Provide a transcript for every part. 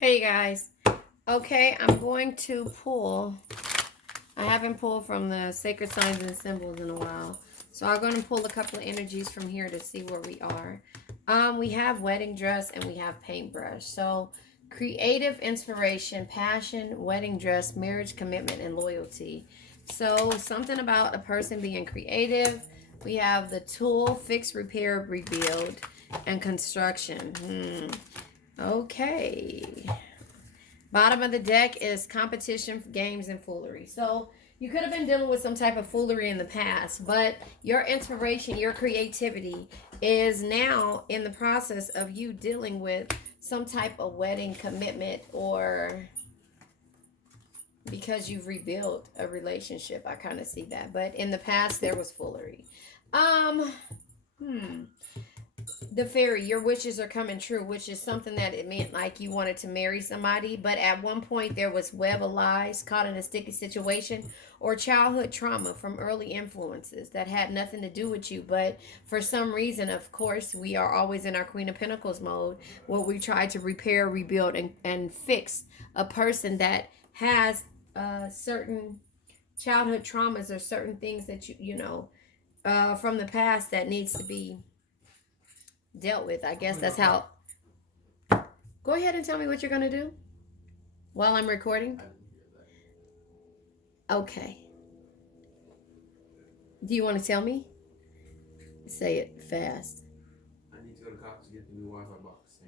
Hey guys. Okay, I'm going to pull. I haven't pulled from the sacred signs and symbols in a while. So I'm going to pull a couple of energies from here to see where we are. We have wedding dress and we have paintbrush. So creative inspiration, passion, wedding dress, marriage, commitment, and loyalty. So something about a person being creative. We have the tool, fix, repair, rebuild, and construction. Okay. Bottom of the deck is competition, games, and foolery. So you could have been dealing with some type of foolery in the past, but your inspiration, your creativity is now in the process of you dealing with some type of wedding commitment, or because you've rebuilt a relationship. I kind of see that. But in the past there was foolery. Um, hmm the fairy, your wishes are coming true, which is something that it meant like you wanted to marry somebody, but at one point there was web of lies, caught in a sticky situation, or childhood trauma from early influences that had nothing to do with you. But for some reason, of course, we are always in our Queen of Pentacles mode, where we try to repair, rebuild, and fix a person that has certain childhood traumas or certain things that from the past that needs to be dealt with. I guess that's how. Go ahead and tell me what you're going to do while I'm recording. Okay. Do you want to tell me? Say it fast. I need to go to Cox to get the new Wi-Fi box.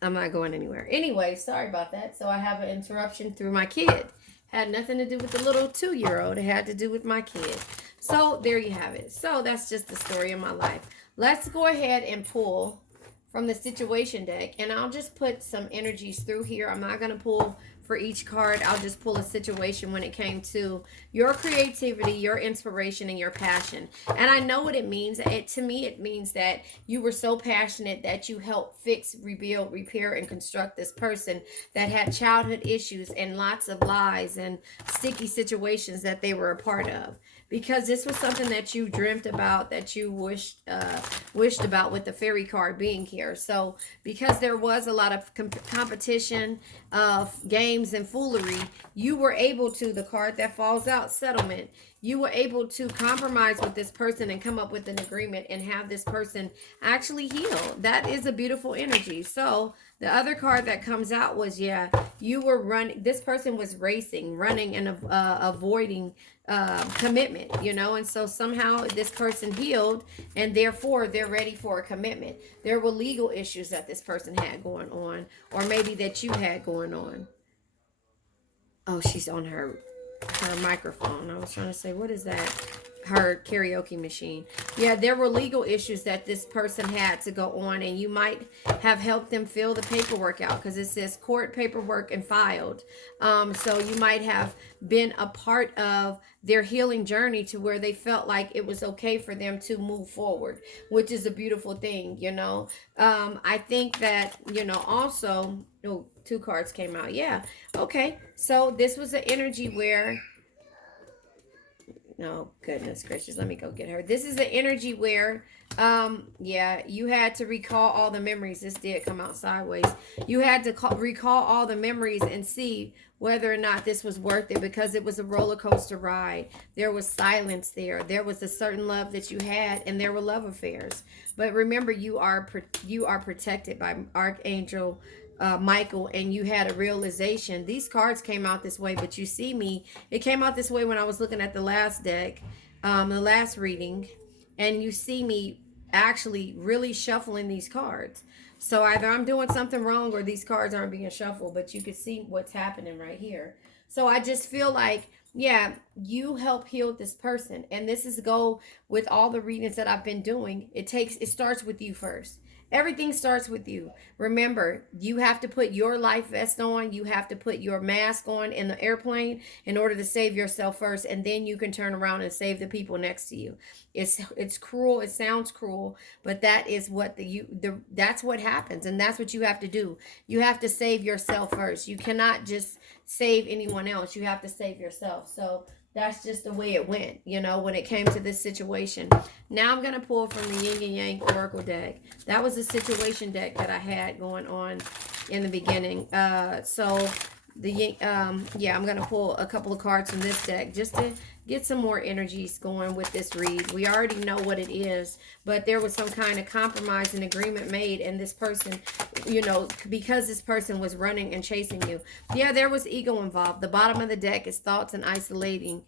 I'm not going anywhere. Anyway, sorry about that. So I have an interruption through my kid. Had nothing to do with the little 2-year-old. It had to do with my kid. So there you have it. So that's just the story of my life. Let's go ahead and pull from the situation deck, and I'll just put some energies through here. I'm not going to pull for each card. I'll just pull a situation when it came to your creativity, your inspiration, and your passion. And I know what it means. To me, it means that you were so passionate that you helped fix, rebuild, repair, and construct this person that had childhood issues and lots of lies and sticky situations that they were a part of, because this was something that you dreamt about, that you wished about, with the fairy card being here. So because there was a lot of competition of games and foolery, you were able to, the card that falls out, settlement, you were able to compromise with this person and come up with an agreement and have this person actually heal. That is a beautiful energy. So the other card that comes out was, yeah, you were running, this person was racing, running, and avoiding commitment, and so somehow this person healed, and therefore they're ready for a commitment. There were legal issues that this person had going on, or maybe that you had going on. Oh, she's on her microphone. I was trying to say, what is that? Her karaoke machine. Yeah, there were legal issues that this person had to go on, and you might have helped them fill the paperwork out, because it says court paperwork and filed. So you might have been a part of their healing journey to where they felt like it was okay for them to move forward, which is a beautiful thing. I think that, also, oh, 2 cards came out. Yeah. Okay. So this was an energy where, no, goodness gracious, let me go get her. This is the energy where, yeah, you had to recall all the memories. This did come out sideways. You had to recall all the memories and see whether or not this was worth it, because it was a roller coaster ride. There was silence there. There was a certain love that you had, and there were love affairs. But remember, you are protected by Archangel Michael, and you had a realization. These cards came out this way, but you see me, it came out this way when I was looking at the last deck, the last reading, and you see me actually really shuffling these cards. So either I'm doing something wrong or these cards aren't being shuffled, but you can see what's happening right here. So I just feel like, yeah, you help heal this person, and this is go with all the readings that I've been doing. It starts with you first. Everything starts with you. Remember, you have to put your life vest on. You have to put your mask on in the airplane in order to save yourself first, and then you can turn around and save the people next to you. It's cruel. It sounds cruel, but that is what that's what happens, and that's what you have to do. You have to save yourself first. You cannot just save anyone else. You have to save yourself. So that's just the way it went, when it came to this situation. Now I'm going to pull from the Yin and Yang Oracle deck. That was a situation deck that I had going on in the beginning. So yeah, I'm gonna pull a couple of cards from this deck just to get some more energies going with this read. We already know what it is, but there was some kind of compromise and agreement made, and this person, because this person was running and chasing you. Yeah, there was ego involved. The bottom of the deck is thoughts and isolating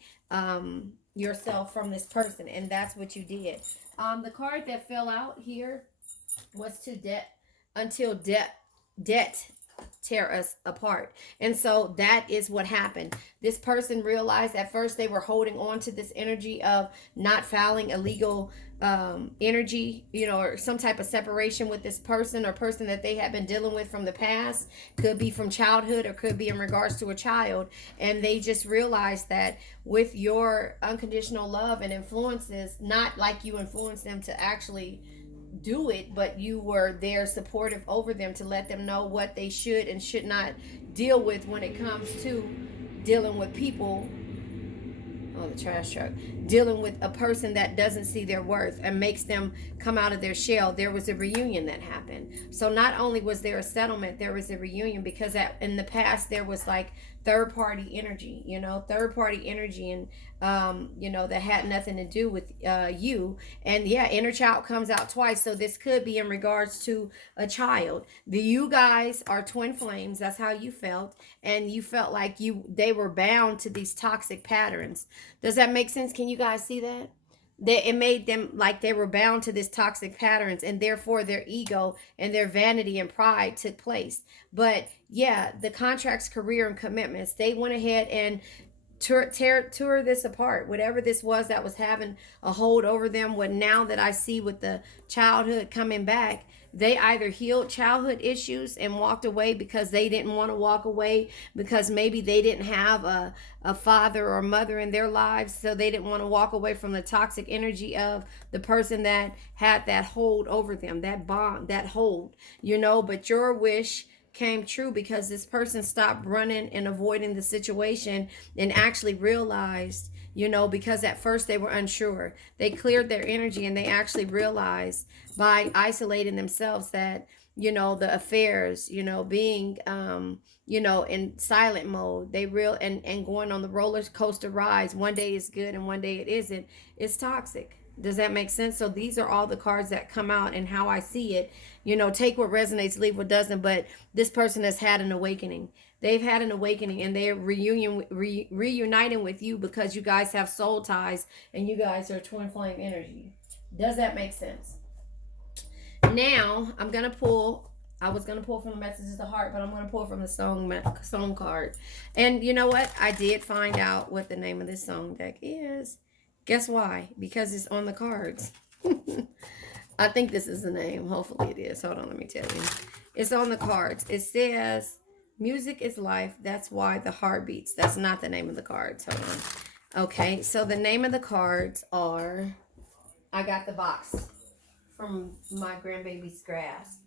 yourself from this person, and that's what you did. The card that fell out here was to debt until debt tear us apart. And so that is what happened. This person realized at first they were holding on to this energy of not filing illegal energy, or some type of separation with this person or person that they had been dealing with from the past. Could be from childhood or could be in regards to a child. And they just realized that with your unconditional love and influences, not like you influenced them to actually do it, but you were there supportive over them to let them know what they should and should not deal with when it comes to dealing with people. Oh, the trash truck. Dealing with a person that doesn't see their worth and makes them come out of their shell. There was a reunion that happened. So not only was there a settlement, there was a reunion, because in the past there was like third party energy, and that had nothing to do with you. And yeah, inner child comes out twice. So this could be in regards to a child. You guys are twin flames. That's how you felt. And you felt like they were bound to these toxic patterns. Does that make sense? Can you guys see that? It made them like they were bound to this toxic patterns, and therefore their ego and their vanity and pride took place. But yeah, the contracts, career, and commitments, they went ahead and tour this apart. Whatever this was that was having a hold over them, what now that I see with the childhood coming back, they either healed childhood issues and walked away because they didn't want to walk away, because maybe they didn't have a father or mother in their lives, so they didn't want to walk away from the toxic energy of the person that had that hold over them, that bond, that hold, but your wish came true because this person stopped running and avoiding the situation and actually realized, because at first they were unsure. They cleared their energy and they actually realized by isolating themselves that, the affairs, being, in silent mode, and going on the roller coaster rides. One day is good and one day it isn't. It's toxic. Does that make sense? So these are all the cards that come out and how I see it. Take what resonates, leave what doesn't. But this person has had an awakening. They've had an awakening, and they're reuniting with you because you guys have soul ties and you guys are twin flame energy. Does that make sense? Now I'm gonna pull. I was gonna pull from the messages of the heart, but I'm gonna pull from the song card. And you know what? I did find out what the name of this song deck is. Guess why? Because it's on the cards. I think this is the name. Hopefully it is. Hold on, let me tell you. It's on the cards. It says, music is life. That's why the heart beats. That's not the name of the cards. Hold on. Okay, so the name of the cards are, I got the box from my grandbaby's grasp.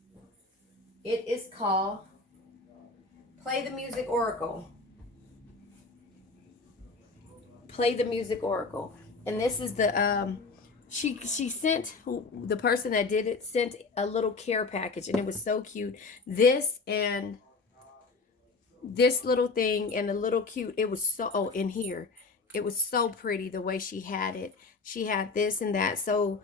It is called Play the Music Oracle. Play the Music Oracle. And this is the she sent, the person that did it sent a little care package, and it was so cute. This and this little thing and a little cute. It was so, in here, it was so pretty the way she had it. She had this and that. So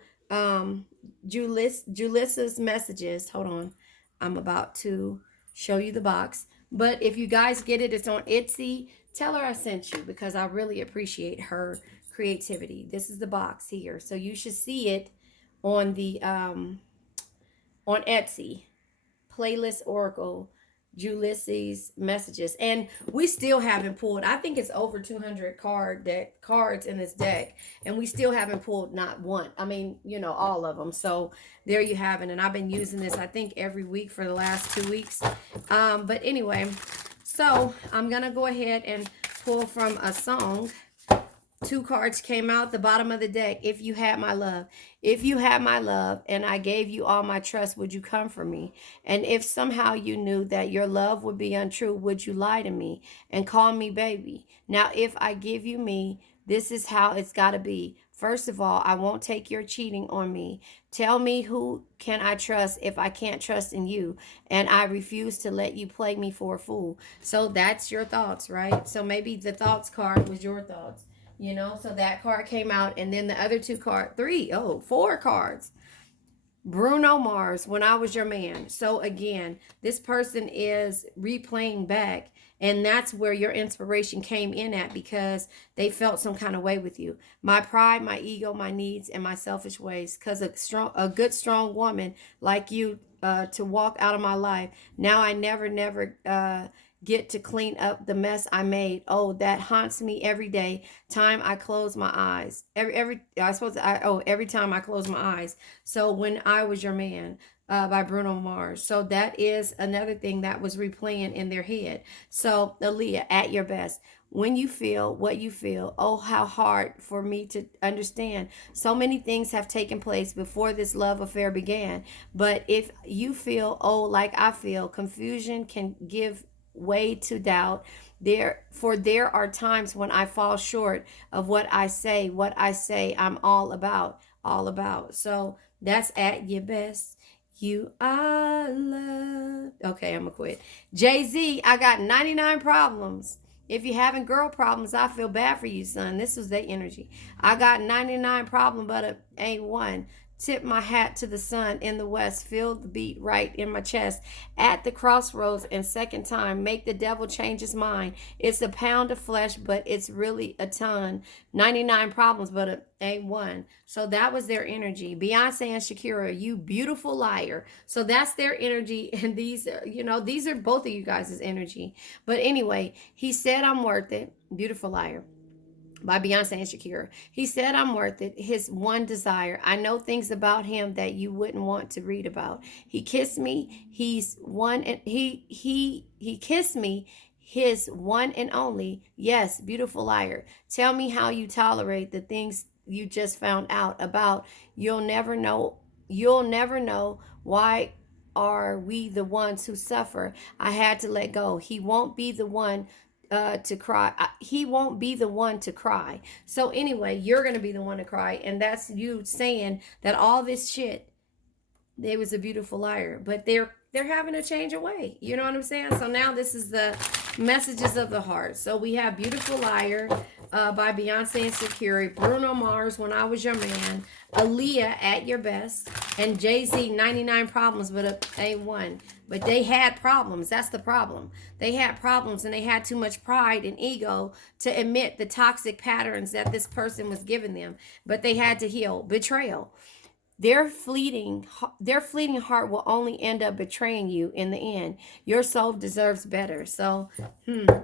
Julissa's messages, hold on, I'm about to show you the box. But if you guys get it, it's on Etsy. Tell her I sent you, because I really appreciate her creativity. This is the box here, so you should see it on the on Etsy. Playlist Oracle, Ulysses messages. And we still haven't pulled, I think it's over 200 cards in this deck, and we still haven't pulled not one. I mean, all of them. So there you have it. And I've been using this, I think, every week for the last 2 weeks. But anyway, so I'm gonna go ahead and pull from a song. 2 cards came out the bottom of the deck. If you had my love. If you had my love and I gave you all my trust, would you come for me? And if somehow you knew that your love would be untrue, would you lie to me and call me baby? Now, if I give you me, This is how it's got to be. First of all, I won't take your cheating on me. Tell me, who can I trust if I can't trust in you? And I refuse to let you play me for a fool. So that's your thoughts, right? So maybe the thoughts card was your thoughts. So that card came out, and then the other two card, four cards. Bruno Mars, When I Was Your Man. So again, this person is replaying back, and that's where your inspiration came in at, because they felt some kind of way with you. My pride, my ego, my needs, and my selfish ways. Because a good, strong woman like you, to walk out of my life. Now I never get to clean up the mess I made. Oh, that haunts me every day. Time I close my eyes. Every time I close my eyes. So When I Was Your Man, by Bruno Mars. So that is another thing that was replaying in their head. So Aaliyah, At Your Best. When you feel what you feel, oh, how hard for me to understand. So many things have taken place before this love affair began. But if you feel, oh, like I feel, confusion can give way to doubt. There are times when I fall short of what I say I'm all about. So that's At Your Best. You are loved. Okay, I'm gonna quit. Jay-Z, I got 99 problems. If you're having girl problems, I feel bad for you, son. This was their energy. I got 99 problems, but it ain't one. Tip my hat to the sun in the west. Feel the beat right in my chest. At the crossroads and second time, make the devil change his mind. It's a pound of flesh, but it's really a ton. 99 problems, but it ain't one. So that was their energy. Beyonce and Shakira, you beautiful liar. So that's their energy. And these are both of you guys' energy. But anyway, he said I'm worth it. Beautiful liar, by Beyonce and Shakira. He said I'm worth it. His one desire. I know things about him that you wouldn't want to read about. He kissed me. He's one and he kissed me. His one and only. Yes, beautiful liar. Tell me how you tolerate the things you just found out about. You'll never know. You'll never know why are we the ones who suffer. I had to let go. He won't be the one to cry. He won't be the one to cry. So anyway, you're gonna be the one to cry, and that's you saying that all this shit. They was a beautiful liar, but they're having a change of way. You know what I'm saying? So now this is the messages of the heart. So we have Beautiful Liar, by Beyonce and Shakira, Bruno Mars, When I Was Your Man, Aaliyah, At Your Best, and Jay-Z, 99 Problems, but ain't one. But they had problems. That's the problem. They had problems, and they had too much pride and ego to admit the toxic patterns that this person was giving them. But they had to heal. Betrayal. Their fleeting heart will only end up betraying you in the end. Your soul deserves better. So,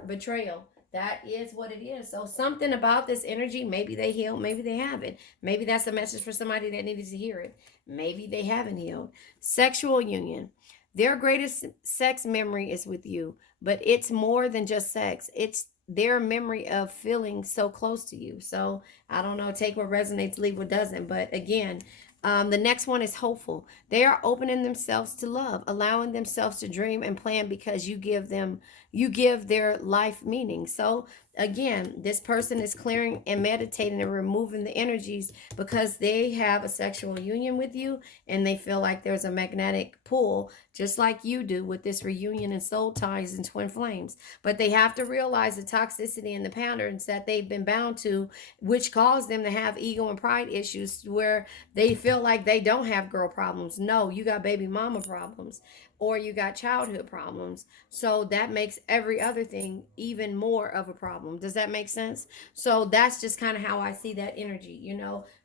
betrayal. That is what it is. So something about this energy, maybe they healed, maybe they haven't. Maybe that's a message for somebody that needed to hear it. Maybe they haven't healed. Sexual union. Their greatest sex memory is with you, but it's more than just sex. It's their memory of feeling so close to you. So I don't know, take what resonates, leave what doesn't. But again, the next one is hopeful. They are opening themselves to love, allowing themselves to dream and plan because you give their life meaning. So again, this person is clearing and meditating and removing the energies because they have a sexual union with you, and they feel like there's a magnetic pull, just like you do with this reunion and soul ties and twin flames. But they have to realize the toxicity and the patterns that they've been bound to, which cause them to have ego and pride issues where they feel like they don't have girl problems. No, you got baby mama problems, or you got childhood problems. So that makes every other thing even more of a problem. Does that make sense? So that's just kind of how I see that energy.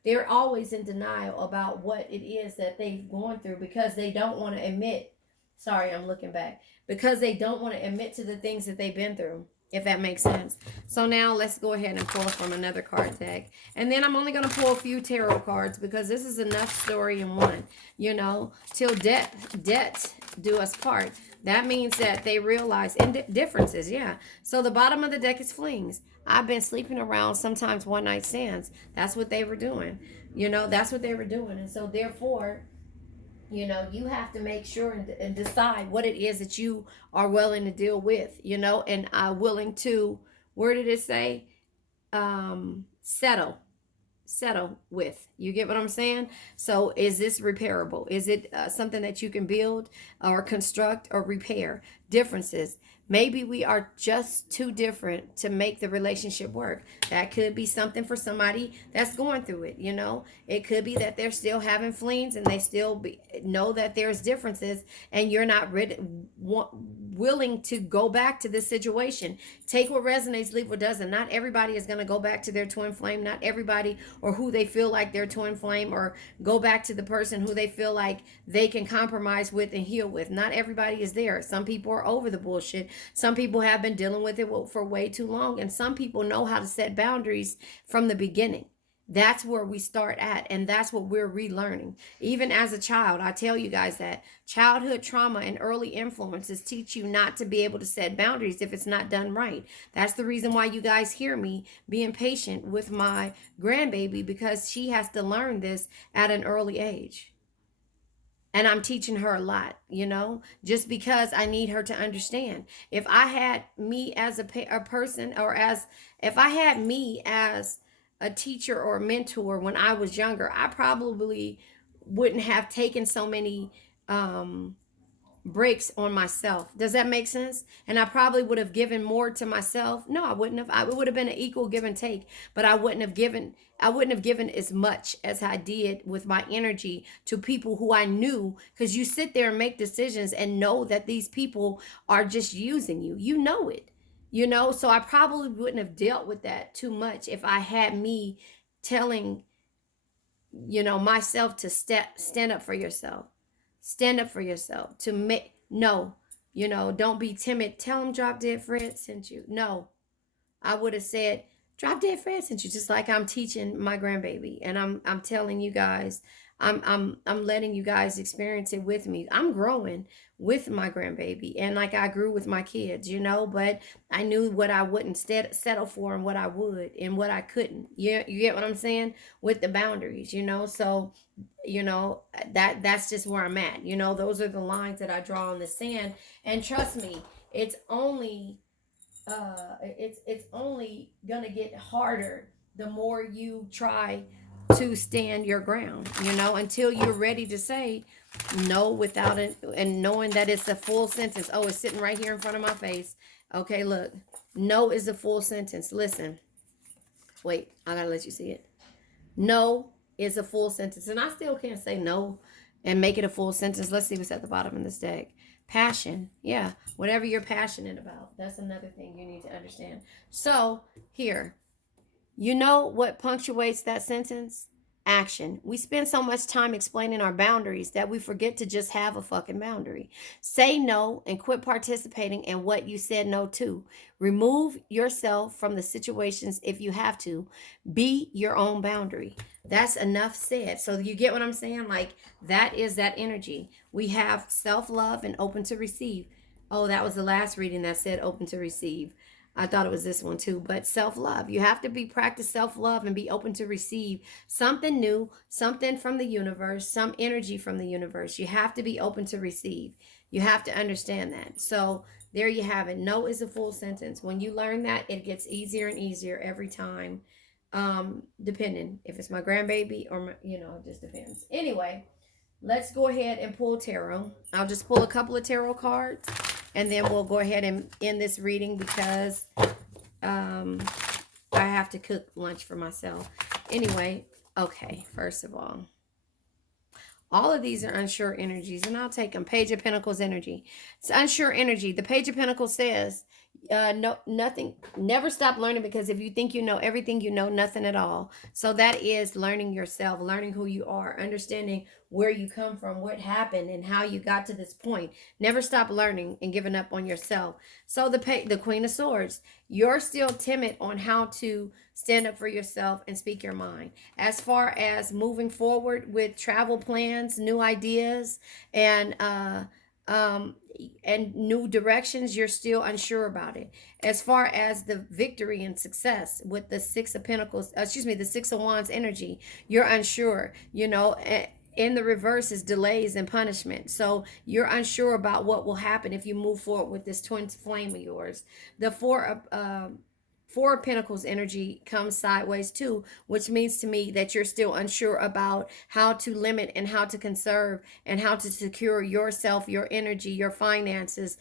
They're always in denial about what it is that they've gone through because they don't want to admit. Sorry, I'm looking back. Because they don't want to admit to the things that they've been through, if that makes sense. So now let's go ahead and pull from another card deck. And then I'm only going to pull a few tarot cards because this is enough story in one. Till debt do us part. That means that they realize differences, yeah. So the bottom of the deck is flings. I've been sleeping around, sometimes one night stands. That's what they were doing. That's what they were doing. And so therefore, you have to make sure and decide what it is that you are willing to deal with, and willing to, where did it say? settle with. You get what I'm saying? So is this repairable? Is it something that you can build or construct or repair? Differences. Maybe we are just too different to make the relationship work. That could be something for somebody that's going through it, you know. It could be that they're still having flings and they still know that there's differences, and you're not willing to go back to this situation. Take what resonates, leave what doesn't. Not everybody is going to go back to their twin flame. Not everybody, or who they feel like their twin flame, or go back to the person who they feel like they can compromise with and heal with. Not everybody is there. Some people are over the bullshit. Some people have been dealing with it for way too long, and some people know how to set boundaries from the beginning. That's where we start at, and that's what we're relearning. Even as a child, I tell you guys that childhood trauma and early influences teach you not to be able to set boundaries if it's not done right. That's the reason why you guys hear me being patient with my grandbaby, because she has to learn this at an early age. And I'm teaching her a lot, you know, just because I need her to understand. If I had me as a person, or as if I had me as a teacher or a mentor when I was younger, I probably wouldn't have taken so many breaks on myself. Does that make sense? And I probably would have given more to myself. No, I wouldn't have. It would have been an equal give and take, but I wouldn't have given as much as I did with my energy to people who I knew, because you sit there and make decisions and know that these people are just using you. You know it. You know, so I probably wouldn't have dealt with that too much if I had me telling, myself to stand up for yourself. Stand up for yourself. To make no, don't be timid. Tell them Drop Dead Fred sent you. No, I would have said Drop Dead Fred sent you, just like I'm teaching my grandbaby, and I'm telling you guys, I'm letting you guys experience it with me. I'm growing with my grandbaby, and like I grew with my kids, but I knew what I wouldn't settle for, and what I would and what I couldn't. You get what I'm saying with the boundaries, so that's just where I'm at. Those are the lines that I draw in the sand, and trust me, it's only gonna get harder the more you try to stand your ground, until you're ready to say no without it, and knowing that it's a full sentence. Oh, it's sitting right here in front of my face. Okay, look, no is a full sentence. Listen, wait, I gotta let you see it. No is a full sentence, and I still can't say no and make it a full sentence. Let's see what's at the bottom of this deck. Passion. Yeah, whatever you're passionate about. That's another thing you need to understand. So, here, you know what punctuates that sentence? Action. We spend so much time explaining our boundaries that we forget to just have a fucking boundary. Say no and quit participating in what you said no to. Remove yourself from the situations if you have to. Be your own boundary. That's enough said. So you get what I'm saying? Like, that is that energy. We have self love and open to receive. Oh, that was the last reading that said open to receive. I thought it was this one too, but self love. You have to practice self love and be open to receive something new, something from the universe, some energy from the universe. You have to be open to receive. You have to understand that. So there you have it. No is a full sentence. When you learn that, it gets easier and easier every time. Depending if it's my grandbaby or it just depends. Anyway, let's go ahead and pull tarot. I'll just pull a couple of tarot cards, and then we'll go ahead and end this reading, because I have to cook lunch for myself. Anyway, okay, first of all of these are unsure energies, and I'll take them. Page of Pentacles energy. It's unsure energy. The Page of Pentacles says, no, nothing, never stop learning, because if you think you know everything, you know nothing at all. So that is learning yourself, learning who you are, understanding where you come from, what happened, and how you got to this point. Never stop learning and giving up on yourself. So the Queen of Swords, you're still timid on how to stand up for yourself and speak your mind. As far as moving forward with travel plans, new ideas, and new directions, you're still unsure about it. As far as the victory and success with the Six of Pentacles, the Six of Wands energy, you're unsure. In the reverse is delays and punishment. So you're unsure about what will happen if you move forward with this twin flame of yours. The Four of Pentacles energy comes sideways too, which means to me that you're still unsure about how to limit and how to conserve and how to secure yourself, your energy, your finances.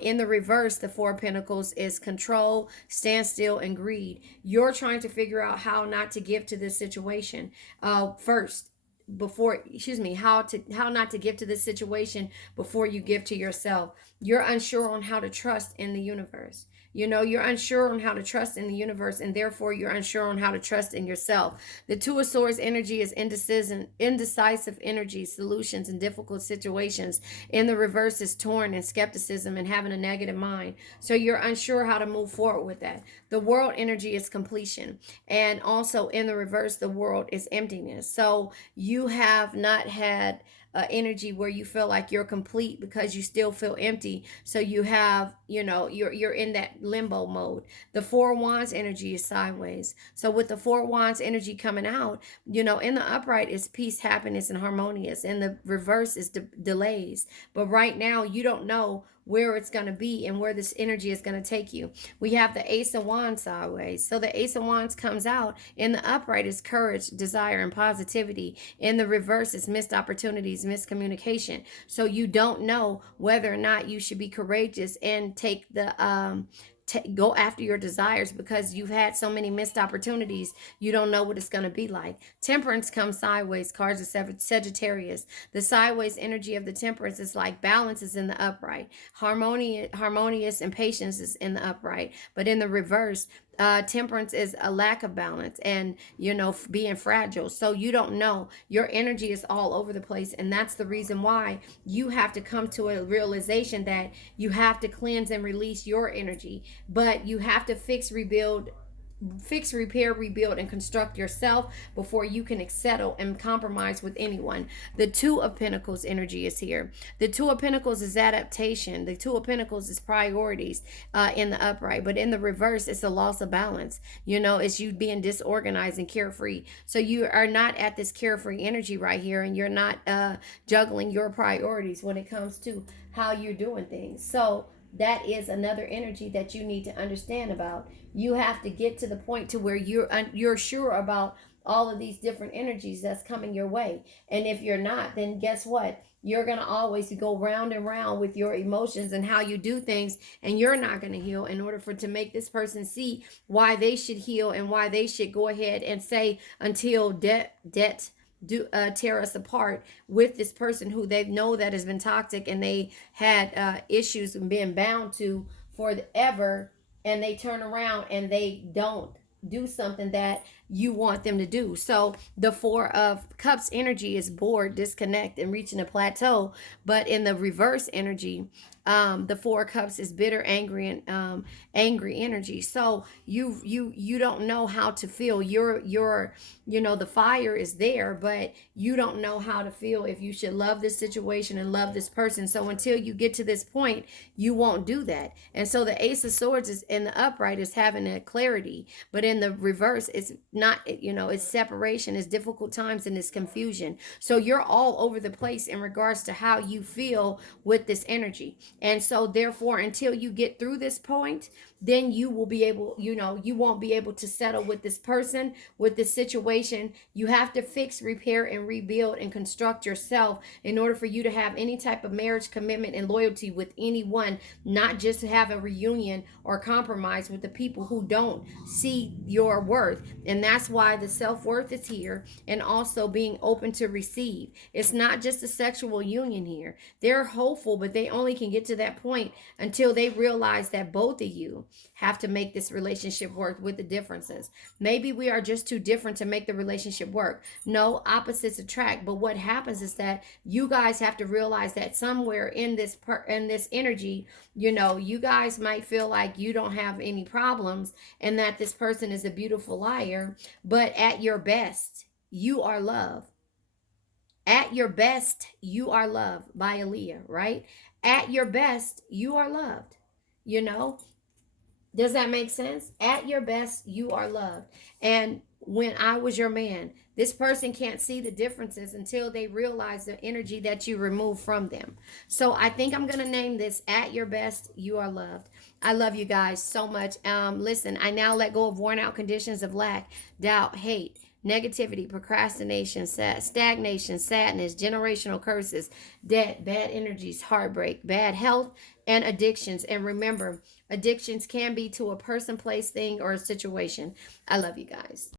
In the reverse, the Four of Pentacles is control, standstill, and greed. You're trying to figure out how not to give to this situation first before, excuse me, how not to give to this situation before you give to yourself. You're unsure on how to trust in the universe. You're unsure on how to trust in the universe, and therefore you're unsure on how to trust in yourself. The Two of Swords energy is indecisive energy, solutions in difficult situations. In the reverse is torn and skepticism and having a negative mind. So you're unsure how to move forward with that. The World energy is completion. And also in the reverse, the World is emptiness. So you have not had energy where you feel like you're complete because you still feel empty. So you have, you're in that limbo mode. The Four of Wands energy is sideways. So with the Four of Wands energy coming out, in the upright is peace, happiness, and harmonious. In the reverse is delays. But right now you don't know where it's going to be and where this energy is going to take you. We have the Ace of Wands sideways. So the Ace of Wands comes out. In the upright is courage, desire, and positivity. In the reverse is missed opportunities, miscommunication. So you don't know whether or not you should be courageous and take the go after your desires because you've had so many missed opportunities. You don't know what it's going to be like. Temperance comes sideways. Cards of Sagittarius. The sideways energy of the Temperance is like balance is in the upright. Harmonious and patience is in the upright. But in the reverse, temperance is a lack of balance and being fragile. So you don't know, your energy is all over the place, and that's the reason why you have to come to a realization that you have to cleanse and release your energy, but you have to fix, repair, rebuild, and construct yourself before you can settle and compromise with anyone. The Two of Pentacles energy is here. The Two of Pentacles is adaptation. The Two of Pentacles is priorities in the upright, but in the reverse, it's a loss of balance. It's you being disorganized and carefree. So you are not at this carefree energy right here, and you're not juggling your priorities when it comes to how you're doing things. So that is another energy that you need to understand about. You have to get to the point to where you're sure about all of these different energies that's coming your way. And if you're not, then guess what? You're going to always go round and round with your emotions and how you do things, and you're not going to heal in order to make this person see why they should heal and why they should go ahead and say until debt tear us apart with this person who they know that has been toxic, and they had issues and been bound to forever, and they turn around and they don't do something that you want them to do. So the Four of Cups energy is bored, disconnect, and reaching a plateau. But in the reverse energy, the Four of Cups is bitter, angry, and angry energy. So you don't know how to feel. The fire is there, but you don't know how to feel if you should love this situation and love this person. So until you get to this point, you won't do that. And so the Ace of Swords is in the upright is having a clarity, but in the reverse, it's not, it's separation, it's difficult times, and it's confusion. So you're all over the place in regards to how you feel with this energy. And so therefore, until you get through this point, then you will be able, you won't be able to settle with this person, with this situation. You have to fix, repair, and rebuild and construct yourself in order for you to have any type of marriage, commitment, and loyalty with anyone, not just to have a reunion or compromise with the people who don't see your worth. And that's why the self-worth is here, and also being open to receive. It's not just a sexual union here. They're hopeful, but they only can get to that point until they realize that both of you have to make this relationship work with the differences. Maybe we are just too different to make the relationship work. No, opposites attract. But what happens is that you guys have to realize that somewhere in this energy, you guys might feel like you don't have any problems and that this person is a beautiful liar, but at your best, you are love. At your best, you are loved by Aaliyah, right? At your best, you are loved. You know, does that make sense? At your best, you are loved. And when I was your man, this person can't see the differences until they realize the energy that you remove from them. So I think I'm going to name this At Your Best, You Are Loved. I love you guys so much. Listen, I now let go of worn out conditions of lack, doubt, hate, negativity, procrastination, stagnation, sadness, generational curses, debt, bad energies, heartbreak, bad health, and addictions. And remember, addictions can be to a person, place, thing, or a situation. I love you guys.